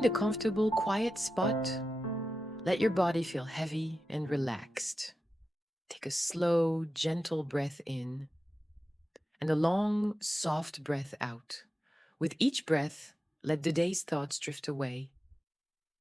Find a comfortable, quiet spot. Let your body feel heavy and relaxed. Take a slow, gentle breath in and a long, soft breath out. With each breath, let the day's thoughts drift away.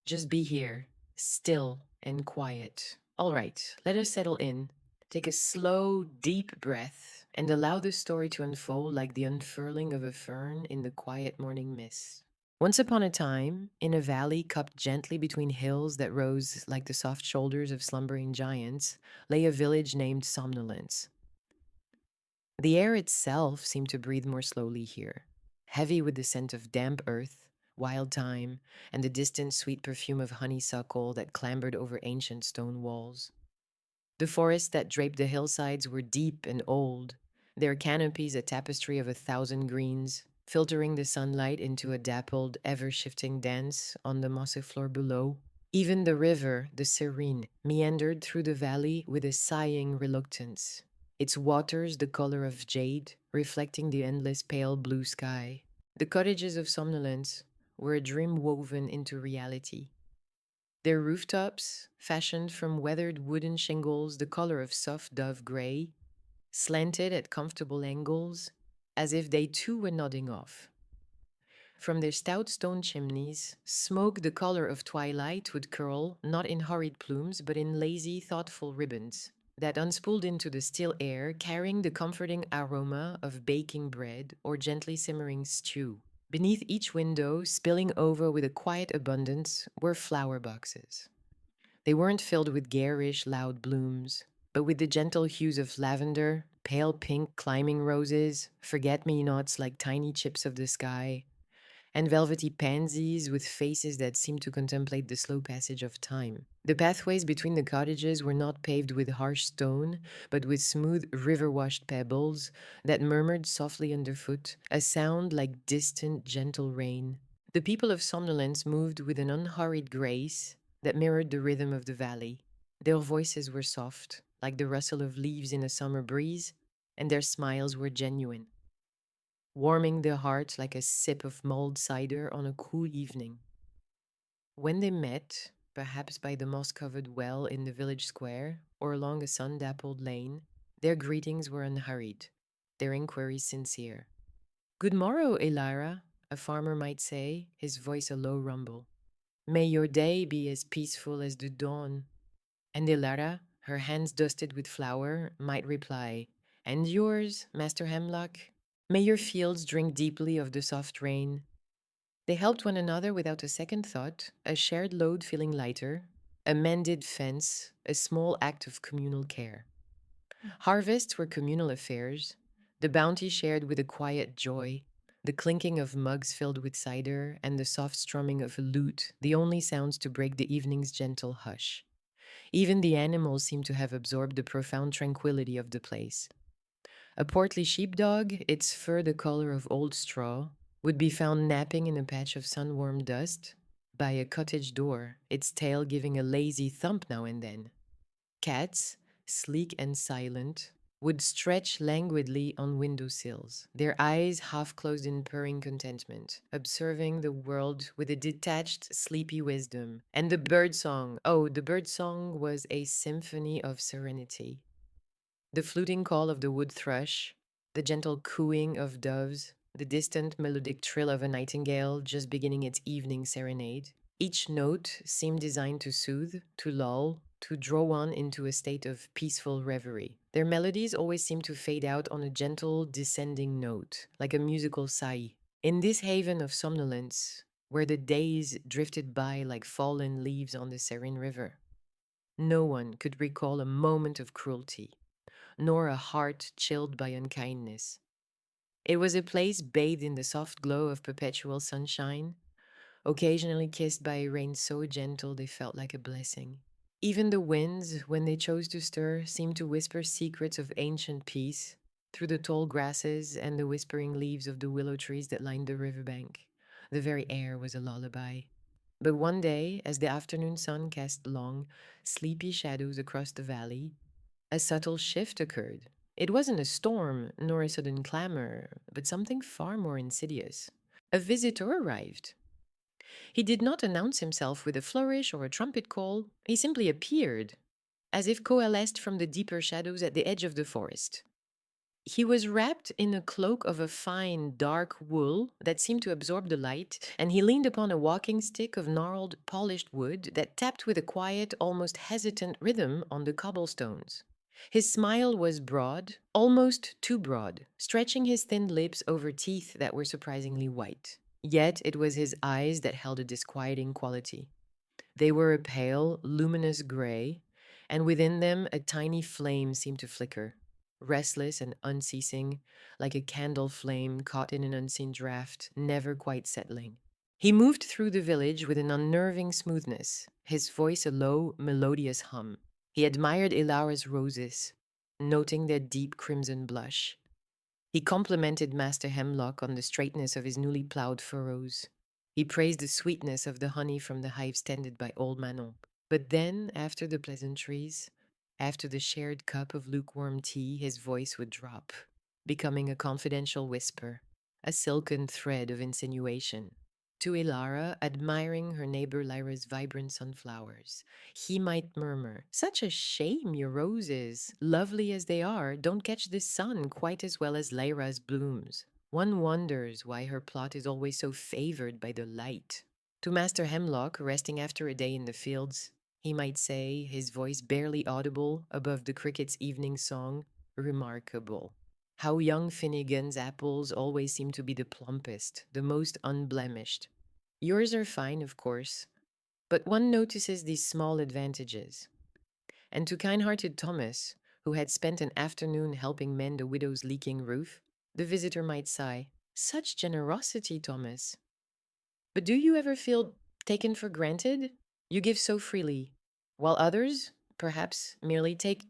Just be here, still and quiet. All right, let us settle in. Take a slow, deep breath and allow the story to unfold like the unfurling of a fern in the quiet morning mist. Once upon a time, in a valley cupped gently between hills that rose like the soft shoulders of slumbering giants, lay a village named Somnolence. The air itself seemed to breathe more slowly here, heavy with the scent of damp earth, wild thyme, and the distant sweet perfume of honeysuckle that clambered over ancient stone walls. The forests that draped the hillsides were deep and old, their canopies a tapestry of 1,000 greens, filtering the sunlight into a dappled, ever shifting dance on the mossy floor below. Even the river, the Serene, meandered through the valley with a sighing reluctance, its waters the color of jade, reflecting the endless pale blue sky. The cottages of Somnolence were a dream woven into reality. Their rooftops, fashioned from weathered wooden shingles the color of soft dove gray, slanted at comfortable angles, as if they too were nodding off. From their stout stone chimneys, smoke the color of twilight would curl not in hurried plumes but in lazy, thoughtful ribbons that unspooled into the still air, carrying the comforting aroma of baking bread or gently simmering stew. Beneath each window, spilling over with a quiet abundance, were flower boxes. They weren't filled with garish, loud blooms, but with the gentle hues of lavender, pale pink climbing roses, forget me nots like tiny chips of the sky, and velvety pansies with faces that seemed to contemplate the slow passage of time. The pathways between the cottages were not paved with harsh stone, but with smooth river washed pebbles that murmured softly underfoot, a sound like distant, gentle rain. The people of Somnolence moved with an unhurried grace that mirrored the rhythm of the valley. Their voices were soft, like the rustle of leaves in a summer breeze, and their smiles were genuine, warming the heart like a sip of mulled cider on a cool evening. When they met, perhaps by the moss covered well in the village square or along a sun dappled lane, their greetings were unhurried, their inquiries sincere. Good morrow, Elira, a farmer might say, his voice a low rumble. May your day be as peaceful as the dawn. And Elira, her hands dusted with flour, might reply, and yours, Master Hemlock? May your fields drink deeply of the soft rain. They helped one another without a second thought, a shared load feeling lighter, a mended fence, a small act of communal care. Harvests were communal affairs, the bounty shared with a quiet joy, the clinking of mugs filled with cider, and the soft strumming of a lute, the only sounds to break the evening's gentle hush. Even the animals seemed to have absorbed the profound tranquility of the place. A portly sheepdog, its fur the color of old straw, would be found napping in a patch of sun-warmed dust by a cottage door, its tail giving a lazy thump now and then. Cats, sleek and silent, would stretch languidly on windowsills, their eyes half closed in purring contentment, observing the world with a detached, sleepy wisdom. And the birdsong, oh, the birdsong was a symphony of serenity. The fluting call of the wood thrush, the gentle cooing of doves, the distant melodic trill of a nightingale just beginning its evening serenade. Each note seemed designed to soothe, to lull, to draw one into a state of peaceful reverie. Their melodies always seemed to fade out on a gentle descending note, like a musical sigh. In this haven of somnolence, where the days drifted by like fallen leaves on the serene river, no one could recall a moment of cruelty, nor a heart chilled by unkindness. It was a place bathed in the soft glow of perpetual sunshine, occasionally kissed by a rain so gentle they felt like a blessing. Even the winds, when they chose to stir, seemed to whisper secrets of ancient peace through the tall grasses and the whispering leaves of the willow trees that lined the riverbank. The very air was a lullaby. But one day, as the afternoon sun cast long, sleepy shadows across the valley, a subtle shift occurred. It wasn't a storm, nor a sudden clamor, but something far more insidious. A visitor arrived. He did not announce himself with a flourish or a trumpet call, he simply appeared, as if coalesced from the deeper shadows at the edge of the forest. He was wrapped in a cloak of a fine, dark wool that seemed to absorb the light, and he leaned upon a walking stick of gnarled, polished wood that tapped with a quiet, almost hesitant rhythm on the cobblestones. His smile was broad, almost too broad, stretching his thin lips over teeth that were surprisingly white. Yet it was his eyes that held a disquieting quality. They were a pale, luminous gray, and within them a tiny flame seemed to flicker, restless and unceasing, like a candle flame caught in an unseen draught, never quite settling. He moved through the village with an unnerving smoothness, his voice a low, melodious hum. He admired Ilara's roses, noting their deep crimson blush. He complimented Master Hemlock on the straightness of his newly ploughed furrows. He praised the sweetness of the honey from the hives tended by old Manon. But then, after the pleasantries, after the shared cup of lukewarm tea, his voice would drop, becoming a confidential whisper, a silken thread of insinuation. To Ilara, admiring her neighbor Lyra's vibrant sunflowers, he might murmur, "Such a shame your roses, lovely as they are, don't catch the sun quite as well as Lyra's blooms. One wonders why her plot is always so favored by the light." To Master Hemlock, resting after a day in the fields, he might say, his voice barely audible above the cricket's evening song, "Remarkable. How young Finnegan's apples always seem to be the plumpest, the most unblemished. Yours are fine, of course, but one notices these small advantages." And to kind hearted Thomas, who had spent an afternoon helping mend a widow's leaking roof, the visitor might sigh, "Such generosity, Thomas. But do you ever feel taken for granted? You give so freely, while others, perhaps, merely take."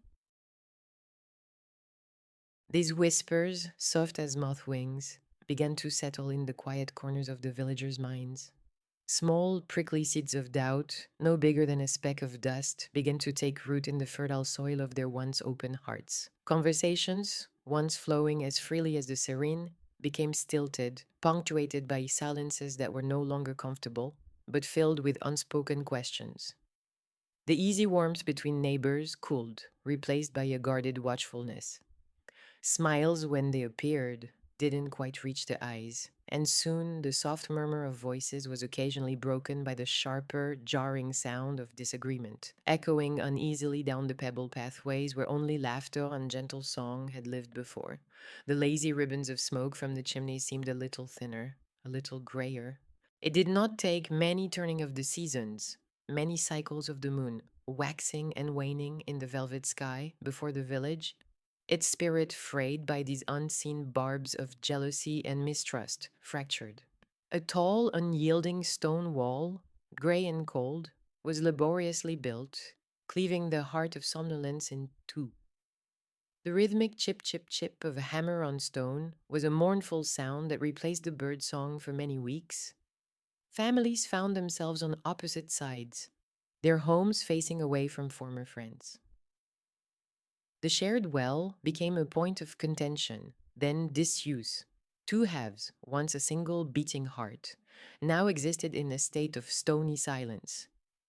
These whispers, soft as moth wings, began to settle in the quiet corners of the villagers' minds. Small, prickly seeds of doubt, no bigger than a speck of dust, began to take root in the fertile soil of their once open hearts. Conversations, once flowing as freely as the serene, became stilted, punctuated by silences that were no longer comfortable, but filled with unspoken questions. The easy warmth between neighbors cooled, replaced by a guarded watchfulness. Smiles, when they appeared, didn't quite reach the eyes, and soon the soft murmur of voices was occasionally broken by the sharper, jarring sound of disagreement, echoing uneasily down the pebble pathways where only laughter and gentle song had lived before. The lazy ribbons of smoke from the chimneys seemed a little thinner, a little grayer. It did not take many turning of the seasons, many cycles of the moon, waxing and waning in the velvet sky before the village, its spirit frayed by these unseen barbs of jealousy and mistrust, fractured. A tall, unyielding stone wall, gray and cold, was laboriously built, cleaving the heart of Somnolence in two. The rhythmic chip, chip, chip of a hammer on stone was a mournful sound that replaced the bird song for many weeks. Families found themselves on opposite sides, their homes facing away from former friends. The shared well became a point of contention, then disuse. Two halves, once a single beating heart, now existed in a state of stony silence,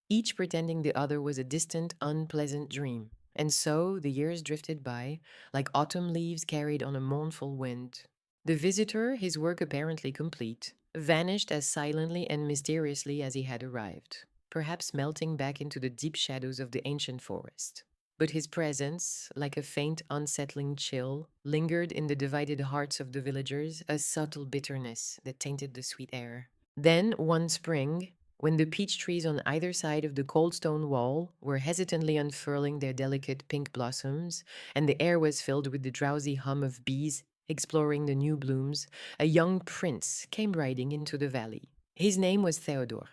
each pretending the other was a distant, unpleasant dream. And so the years drifted by, like autumn leaves carried on a mournful wind. The visitor, his work apparently complete, vanished as silently and mysteriously as he had arrived, perhaps melting back into the deep shadows of the ancient forest. But his presence, like a faint, unsettling chill, lingered in the divided hearts of the villagers, a subtle bitterness that tainted the sweet air. Then, one spring, when the peach trees on either side of the cold stone wall were hesitantly unfurling their delicate pink blossoms, and the air was filled with the drowsy hum of bees exploring the new blooms, a young prince came riding into the valley. His name was Theodore,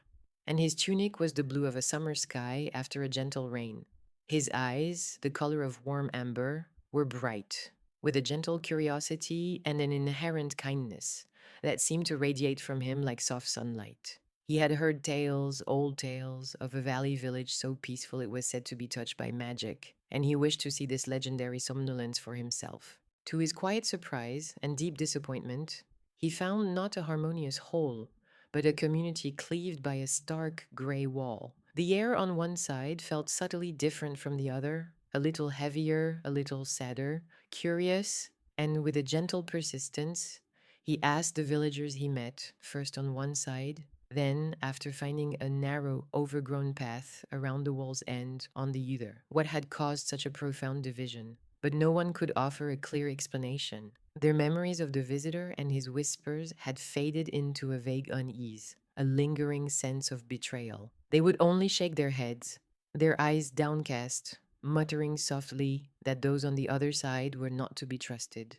and his tunic was the blue of a summer sky after a gentle rain. His eyes, the color of warm amber, were bright, with a gentle curiosity and an inherent kindness that seemed to radiate from him like soft sunlight. He had heard tales, old tales, of a valley village so peaceful it was said to be touched by magic, and he wished to see this legendary somnolence for himself. To his quiet surprise and deep disappointment, he found not a harmonious whole, but a community cleaved by a stark gray wall. The air on one side felt subtly different from the other, a little heavier, a little sadder, curious, and with a gentle persistence. He asked the villagers he met, first on one side, then, after finding a narrow, overgrown path around the wall's end, on the other, what had caused such a profound division. But no one could offer a clear explanation. Their memories of the visitor and his whispers had faded into a vague unease, a lingering sense of betrayal. They would only shake their heads, their eyes downcast, muttering softly that those on the other side were not to be trusted,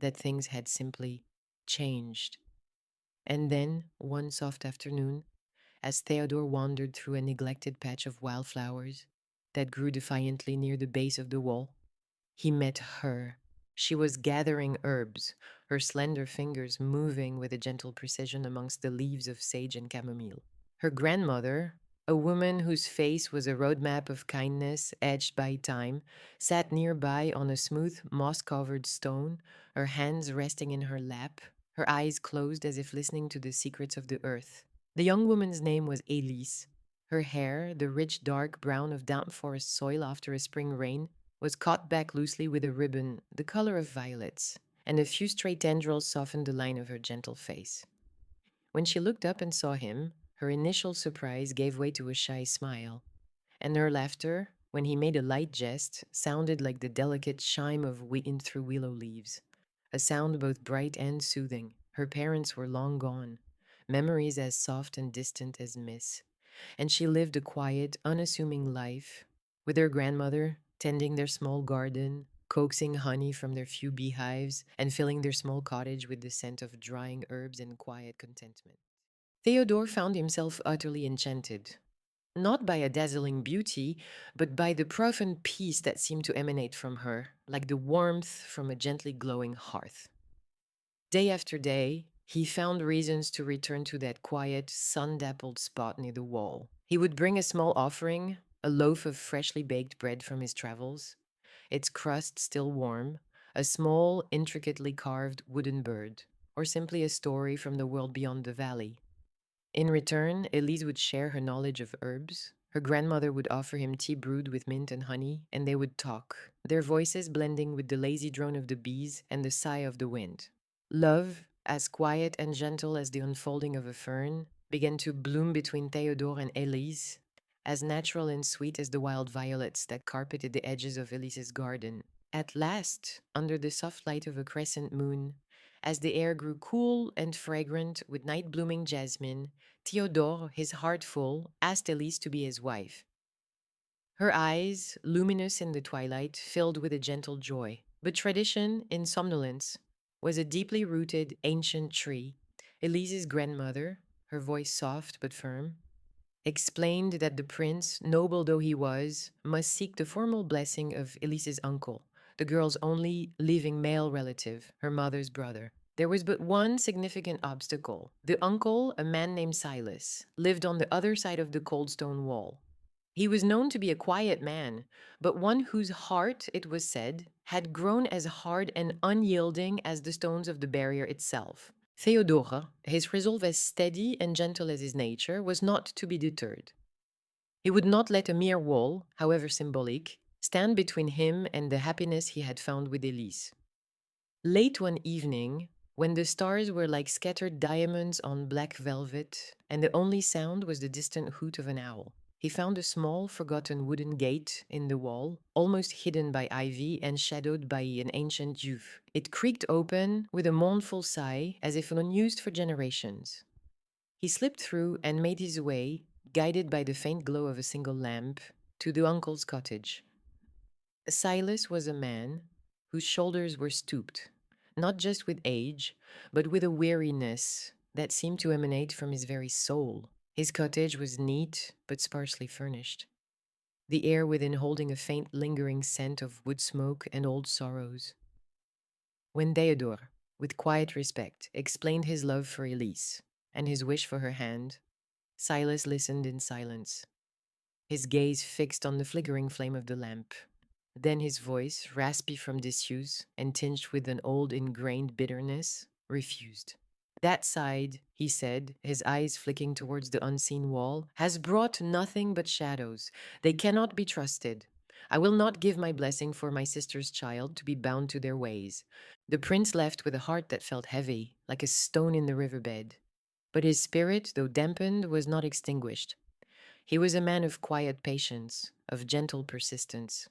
that things had simply changed. And then, one soft afternoon, as Theodore wandered through a neglected patch of wildflowers that grew defiantly near the base of the wall, he met her. She was gathering herbs, her slender fingers moving with a gentle precision amongst the leaves of sage and chamomile. Her grandmother, a woman whose face was a roadmap of kindness edged by time, sat nearby on a smooth, moss covered stone, her hands resting in her lap, her eyes closed as if listening to the secrets of the earth. The young woman's name was Elise. Her hair, the rich dark brown of damp forest soil after a spring rain, was caught back loosely with a ribbon the color of violets, and a few stray tendrils softened the line of her gentle face. When she looked up and saw him, her initial surprise gave way to a shy smile, and her laughter, when he made a light jest, sounded like the delicate chime of wind through willow leaves, a sound both bright and soothing. Her parents were long gone, memories as soft and distant as mist, and she lived a quiet, unassuming life with her grandmother, tending their small garden, coaxing honey from their few beehives, and filling their small cottage with the scent of drying herbs and quiet contentment. Theodore found himself utterly enchanted, not by a dazzling beauty, but by the profound peace that seemed to emanate from her, like the warmth from a gently glowing hearth. Day after day, he found reasons to return to that quiet, sun dappled spot near the wall. He would bring a small offering, a loaf of freshly baked bread from his travels, its crust still warm, a small, intricately carved wooden bird, or simply a story from the world beyond the valley. In return, Elise would share her knowledge of herbs. Her grandmother would offer him tea brewed with mint and honey, and they would talk, their voices blending with the lazy drone of the bees and the sigh of the wind. Love, as quiet and gentle as the unfolding of a fern, began to bloom between Theodore and Elise, as natural and sweet as the wild violets that carpeted the edges of Elise's garden. At last, under the soft light of a crescent moon, as the air grew cool and fragrant with night blooming jasmine, Theodore, his heart full, asked Elise to be his wife. Her eyes, luminous in the twilight, filled with a gentle joy. But tradition, in Somnolence, was a deeply rooted ancient tree. Elise's grandmother, her voice soft but firm, explained that the prince, noble though he was, must seek the formal blessing of Elise's uncle, the girl's only living male relative, her mother's brother. There was but one significant obstacle. The uncle, a man named Silas, lived on the other side of the cold stone wall. He was known to be a quiet man, but one whose heart, it was said, had grown as hard and unyielding as the stones of the barrier itself. Theodore, his resolve as steady and gentle as his nature, was not to be deterred. He would not let a mere wall, however symbolic, stand between him and the happiness he had found with Elise. Late one evening, when the stars were like scattered diamonds on black velvet, and the only sound was the distant hoot of an owl, he found a small, forgotten wooden gate in the wall, almost hidden by ivy and shadowed by an ancient yew. It creaked open with a mournful sigh, as if unused for generations. He slipped through and made his way, guided by the faint glow of a single lamp, to the uncle's cottage. Silas was a man whose shoulders were stooped, not just with age, but with a weariness that seemed to emanate from his very soul. His cottage was neat but sparsely furnished, the air within holding a faint lingering scent of wood smoke and old sorrows. When Theodore, with quiet respect, explained his love for Elise and his wish for her hand, Silas listened in silence, his gaze fixed on the flickering flame of the lamp. Then his voice, raspy from disuse and tinged with an old ingrained bitterness, refused. That side, he said, his eyes flicking towards the unseen wall, has brought nothing but shadows. They cannot be trusted. I will not give my blessing for my sister's child to be bound to their ways. The prince left with a heart that felt heavy, like a stone in the riverbed. But his spirit, though dampened, was not extinguished. He was a man of quiet patience, of gentle persistence.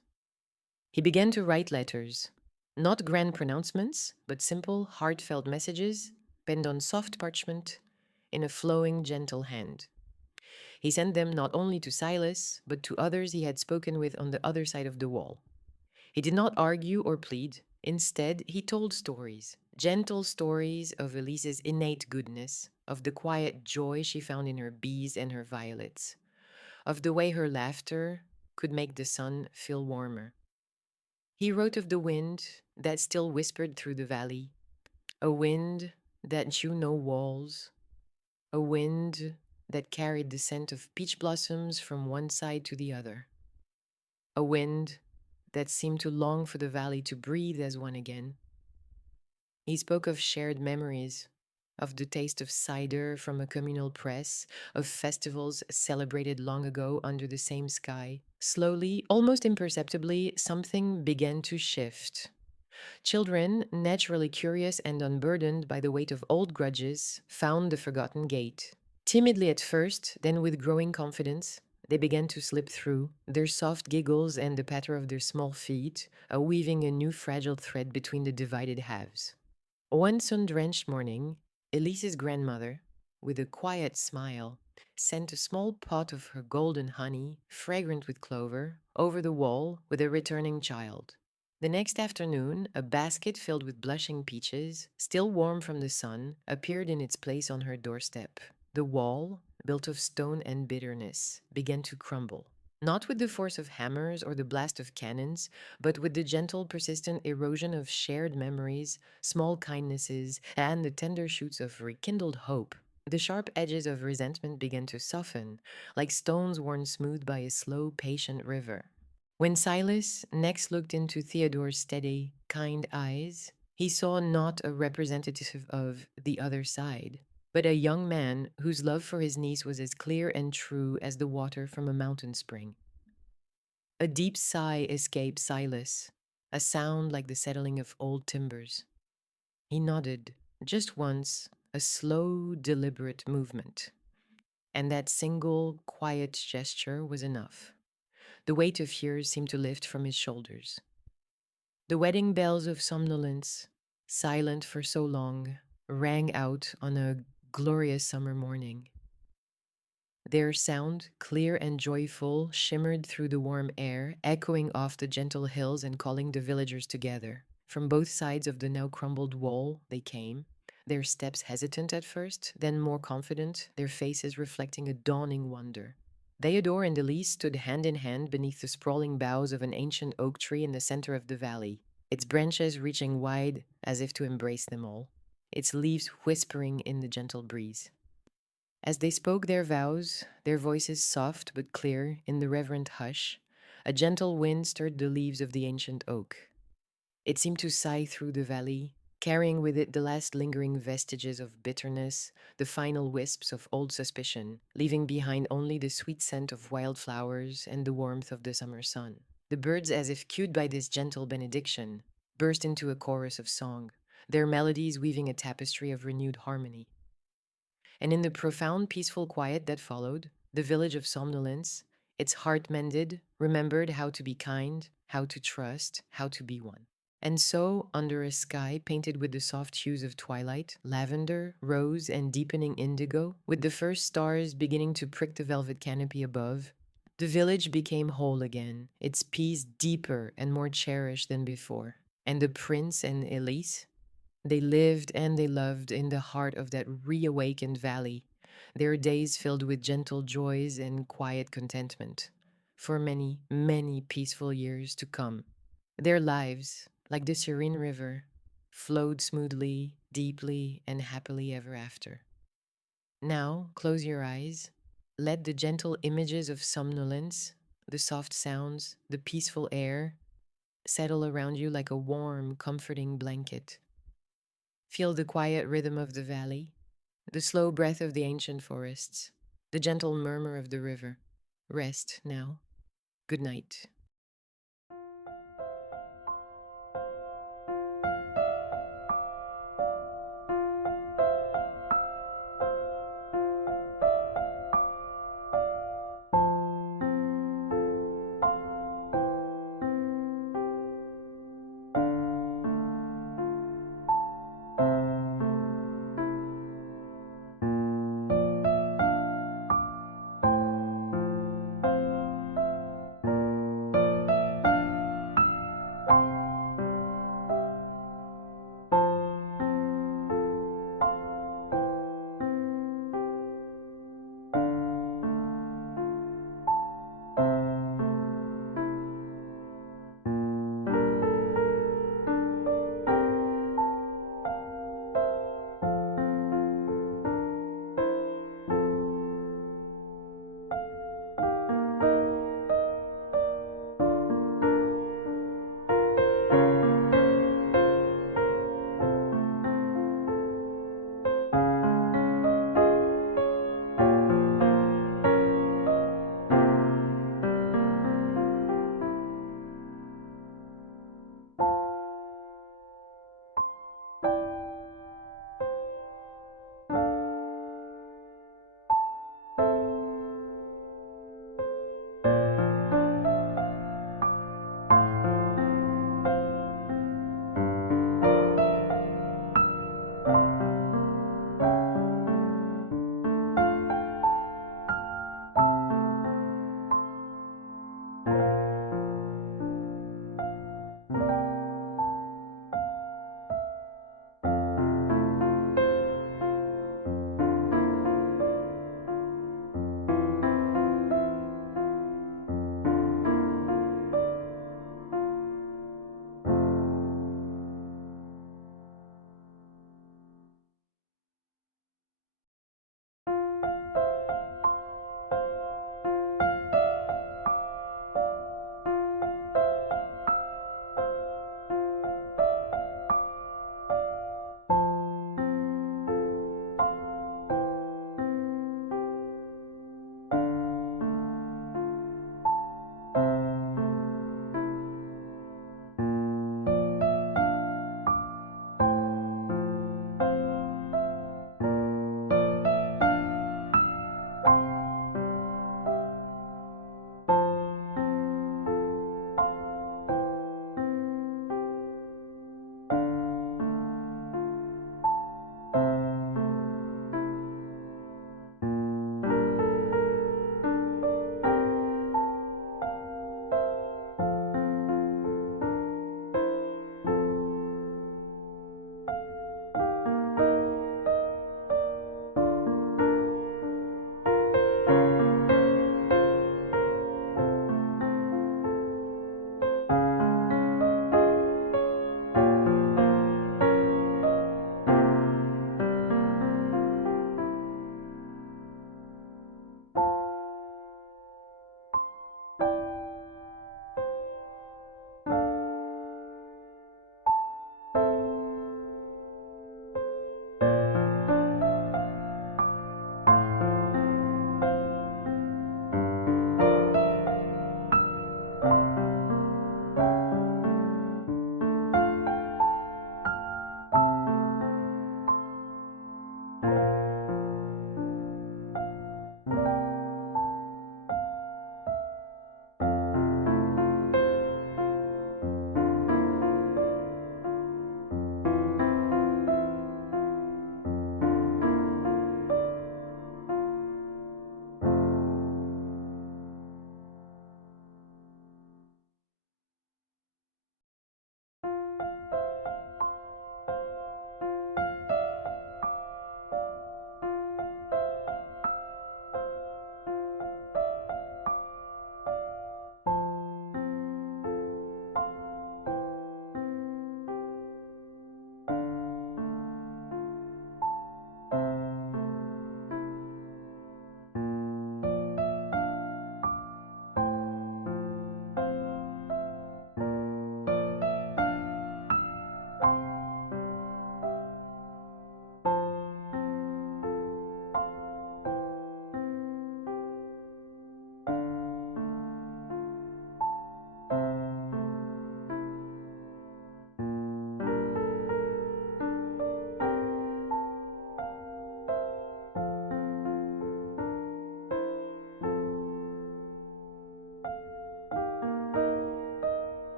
He began to write letters, not grand pronouncements, but simple, heartfelt messages penned on soft parchment in a flowing, gentle hand. He sent them not only to Silas, but to others he had spoken with on the other side of the wall. He did not argue or plead. Instead, he told stories, gentle stories of Elise's innate goodness, of the quiet joy she found in her bees and her violets, of the way her laughter could make the sun feel warmer. He wrote of the wind that still whispered through the valley, a wind that knew no walls, a wind that carried the scent of peach blossoms from one side to the other, a wind that seemed to long for the valley to breathe as one again. He spoke of shared memories, of the taste of cider from a communal press, of festivals celebrated long ago under the same sky. Slowly, almost imperceptibly, something began to shift. Children, naturally curious and unburdened by the weight of old grudges, found the forgotten gate. Timidly at first, then with growing confidence, they began to slip through, their soft giggles and the patter of their small feet, weaving a new fragile thread between the divided halves. One sun-drenched morning, Elise's grandmother, with a quiet smile, sent a small pot of her golden honey, fragrant with clover, over the wall with a returning child. The next afternoon, a basket filled with blushing peaches, still warm from the sun, appeared in its place on her doorstep. The wall, built of stone and bitterness, began to crumble. Not with the force of hammers or the blast of cannons, but with the gentle, persistent erosion of shared memories, small kindnesses, and the tender shoots of rekindled hope. The sharp edges of resentment began to soften, like stones worn smooth by a slow, patient river. When Silas next looked into Theodore's steady, kind eyes, he saw not a representative of the other side, but a young man whose love for his niece was as clear and true as the water from a mountain spring. A deep sigh escaped Silas, a sound like the settling of old timbers. He nodded, just once, a slow, deliberate movement. And that single, quiet gesture was enough. The weight of years seemed to lift from his shoulders. The wedding bells of Somnolence, silent for so long, rang out on a glorious summer morning. Their sound, clear and joyful, shimmered through the warm air, echoing off the gentle hills and calling the villagers together. From both sides of the now crumbled wall they came, their steps hesitant at first, then more confident, their faces reflecting a dawning wonder. Theodore and Elise stood hand in hand beneath the sprawling boughs of an ancient oak tree in the center of the valley, its branches reaching wide as if to embrace them all, its leaves whispering in the gentle breeze. As they spoke their vows, their voices soft but clear in the reverent hush, a gentle wind stirred the leaves of the ancient oak. It seemed to sigh through the valley, carrying with it the last lingering vestiges of bitterness, the final wisps of old suspicion, leaving behind only the sweet scent of wildflowers and the warmth of the summer sun. The birds, as if cued by this gentle benediction, burst into a chorus of song, their melodies weaving a tapestry of renewed harmony. And in the profound, peaceful quiet that followed, the village of Somnolence, its heart mended, remembered how to be kind, how to trust, how to be one. And so, under a sky painted with the soft hues of twilight, lavender, rose, and deepening indigo, with the first stars beginning to prick the velvet canopy above, the village became whole again, its peace deeper and more cherished than before. And the prince and Elise, they lived and they loved in the heart of that reawakened valley, their days filled with gentle joys and quiet contentment, for many, many peaceful years to come. Their lives, like the serene river, flowed smoothly, deeply, and happily ever after. Now, close your eyes. Let the gentle images of somnolence, the soft sounds, the peaceful air, settle around you like a warm, comforting blanket. Feel the quiet rhythm of the valley, the slow breath of the ancient forests, the gentle murmur of the river. Rest now. Good night.